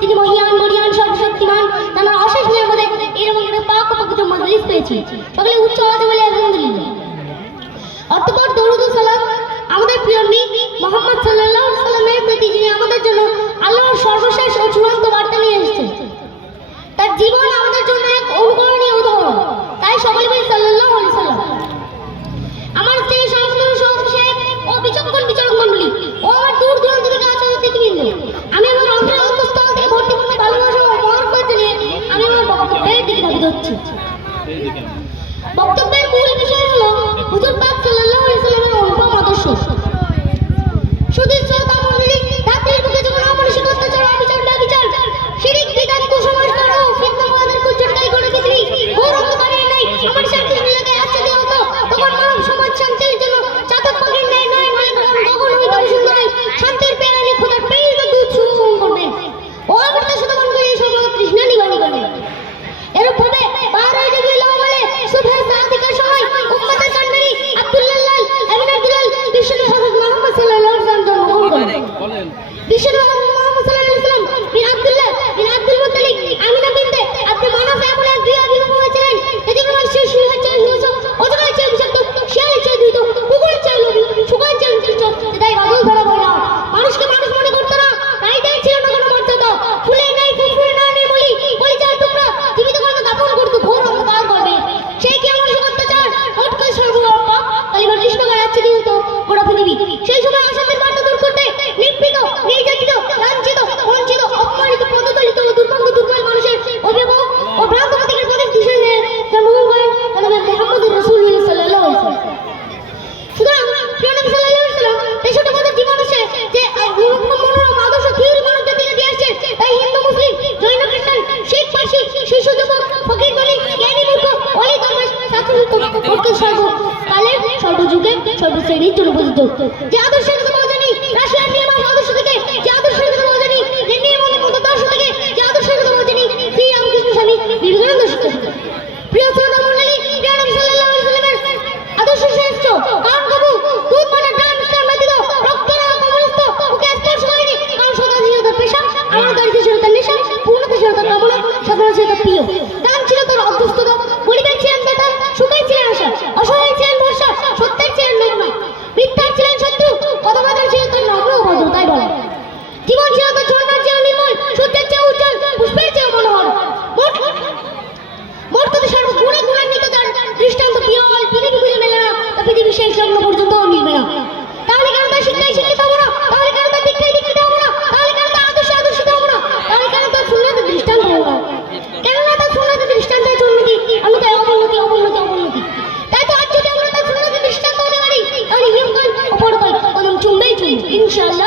তিনি মহিয়ান, মরিয়ান সর্বশক্তিমান তার অশেষ নিরাপদে এরকম একটা পাক পবিত্র মজলিস পেয়েছি। সকলে উচ্চ আওয়াজে বলে, আলহামদুলিল্লাহ। অতঃপর দরুদ সালাম আমাদের প্রিয় নবী মোহাম্মদ সাল্লাল্লাহু দিশের সর্বযুক্ত ভক্ত সর্ব কালে সর্বযুগে সর্বশ্রেণী জনপদিত যে আদর্শের কথা বলা জানি রাশিয়ার নিয়ম আদর্শ থেকে, যে আদর্শের কথা বলা জানি নির্ণয় মনের মতো দর্শ থেকে, যে আদর্শের কথা বলা জানি, শ্রী রামকৃষ্ণ স্বামী বিবেকানন্দ সূত্র প্রিয় শ্রোতা মন্ডলী প্রিয় নবী সাল্লাল্লাহু আলাইহি সাল্লামের আদর্শ শ্রেষ্ঠ কারণ কবু দুধ মানে প্রাণ ইসলাম ব্যতীত রক্ত না কমলস্থ ওকে স্পর্শ করেনি। কারণ সদা ছিল তার পেশা, আমার গাড়িতে ছিল তার নেশা, পূর্ণতা ছিল তার কামনা সাধারণ ছিল তার প্রিয়। 你说什么